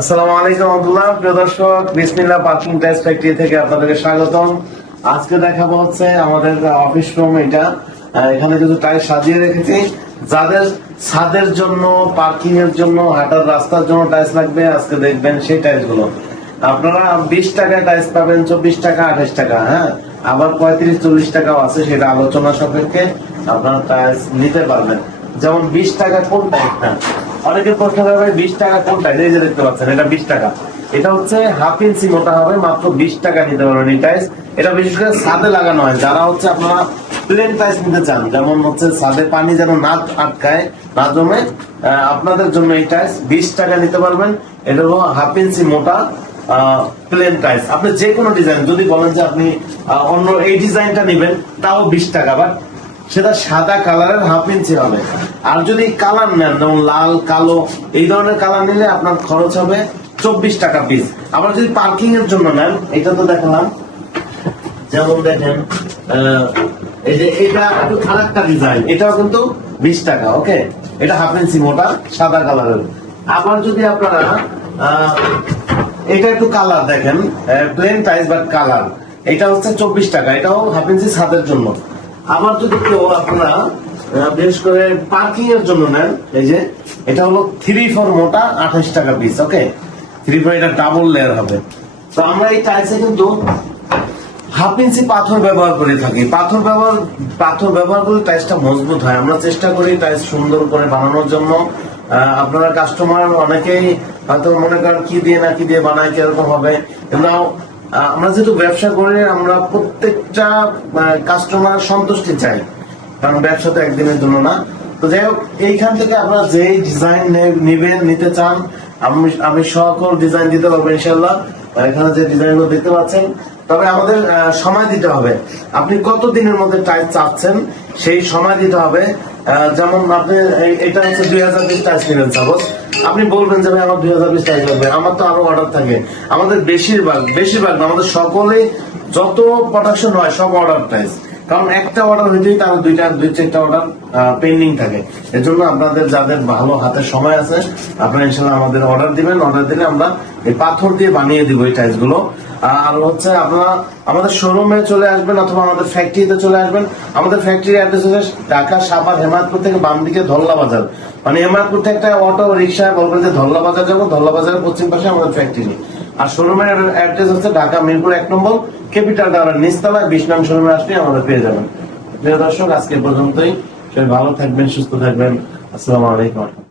আসসালামু আলাইকুম রহমতুল্লাহ। প্রিয় দর্শক, বিসমিল্লাহ পার্কিং টাইলস ফ্যাক্টরি থেকে আপনাদেরকে স্বাগতম। আজকে দেখাবো হচ্ছে আমাদের অফিস রুম। এটা এখানে কিছু টাইলস সাজিয়ে রেখেছি। যাদের ছাদের জন্য, পার্কিং এর জন্য, হাঁটার রাস্তার জন্য টাইলস লাগবে, আজকে দেখবেন সেই টাইলস গুলো। আপনারা 20 টাকায় টাইলস পাবেন, 24 টাকা, 28 টাকা, হ্যাঁ, আবার 35-40 টাকাও আছে, সেটা আলোচনা সাপেক্ষে আপনারা টাইলস নিতে পারবেন। যেমন 20 টাকা কোন টাইলসটা, অনেকে প্রশ্ন করবে 20 টাকা কোনটা, এই যে দেখতে পাচ্ছেন এটা 20 টাকা। এটা হচ্ছে হাফ ইঞ্চি মোটা হবে, মাত্র 20 টাকা নিতে পারবেন এই টাইলস। এটা বিশেষ করে ছাদে লাগানো হয়। যারা হচ্ছে আপনারা প্লেন টাইলস নিতে চান, যেমন হচ্ছে ছাদে পানি যেন না আটকায়, না জমে, আপনাদের জন্য এই টাইলস 20 টাকা নিতে পারবেন। এটা হলো হাফ ইঞ্চি মোটা প্লেন টাইলস। আপনি যে কোনো ডিজাইন, যদি বলেন যে আপনি অন্য এই ডিজাইনটা নেবেন, তাও 20 টাকা, বাট সেটা সাদা কালারের হাফ ইঞ্চি হবে। আর যদি কালার নেন, যেমন লাল, কালো, এই ধরনের কালার নিলে আপনার খরচ হবে 24 টাকা পিস। আবার যদি পার্কিং এর জন্য নেন, এটা তো দেখালাম, যেমন দেখেন এই যে এটা একটু আরেকটা ডিজাইন, এটাও কিন্তু 20 টাকা। ওকে, এটা হাফ ইঞ্চি মোটা সাদা কালারের। আবার যদি আপনারা এটা একটু কালার দেখেন, প্লেন টাইলস বাট কালার, এটা হচ্ছে 24 টাকা। এটাও হাফ ইঞ্চি ছাদের জন্য। আবার যদি কেউ আপনারা বিশেষ করে পার্কিং এর জন্য নেন, এই যে এটা হলো 3-4 মোটা 28 টাকা পিস। ওকে, 3-4 এটা ডাবল লেয়ার হবে। তো আমরা এই টাইলসে কিন্তু হাফ ইঞ্চি পাথর ব্যবহার করে থাকি। পাথর ব্যবহার করলে টাইলসটা মজবুত হয়। আমরা চেষ্টা করি টাইলস সুন্দর করে বানানোর জন্য। আপনারা কাস্টমার অনেকেই হয়তো মনে করেন কি দিয়ে না কি দিয়ে বানায়, কিরকম হবে। কিন্তু আমরা যেহেতু ব্যবসা করি, আমরা প্রত্যেকটা কাস্টমার সন্তুষ্টি চাই, কারণ ব্যবসা তো একদিনের জন্য না। তো যাই হোক, এইখান থেকে আপনারা যেই ডিজাইন নিতে চান, আমি সকল ডিজাইন দিতে পারবো ইনশাল্লাহ। এখানে যে ডিজাইন গুলো দেখতে পাচ্ছেন, তবে আমাদের সময় দিতে হবে। আপনি কত দিনের মধ্যে টাইলস চাচ্ছেন, সেই সময় দিতে হবে। যেমন আপনি এটা হচ্ছে 2000 পিস টাইলস নেবেন, সাপোজ আপনি বলবেন যে ভাই আমার 2000 পিস টাইলস লাগবে, আমার তো আরো অর্ডার থাকে। আমাদের বেশিরভাগ আমাদের সকলে যত প্রোডাকশন হয় সব অর্ডার টাইলস, কারণ একটা অর্ডার হইতেই তার 2-4টা অর্ডার পেন্ডিং থাকে। এর জন্য আপনাদের যাদের ভালো হাতে সময় আছে, আপনারা ইনশাল্লাহ আমাদের অর্ডার দিবেন। অর্ডার দিলে আমরা এই পাথর দিয়ে বানিয়ে দিব এই টাইলস গুলো। আর হচ্ছে আপনারা আমাদের শোরুমে চলে আসবেন অথবা আমাদের ফ্যাক্টরিতে চলে আসবেন। আমাদের ফ্যাক্টরি অ্যাড্রেস হচ্ছে ঢাকা সাভার হেমায়তপুর থেকে বাম দিকে ধল্লা বাজার, মানে হেমায়তপুর থেকে একটা অটো রিক্সা বলবেন যে ধল্লা বাজার যাবো, ধল্লা বাজারের পশ্চিম পাশে আমাদের ফ্যাক্টরি। আর শোরুমের অ্যাড্রেস হচ্ছে ঢাকা মিরপুর 1 নম্বর ক্যাপিটাল টাওয়ার নিচতলায় 20 নং শোরুমে আসলে আমাদের পেয়ে যাবেন। প্রিয় দর্শক, আজকে পর্যন্তই। সবাই ভালো থাকবেন, সুস্থ থাকবেন। আসসালামু আলাইকুম।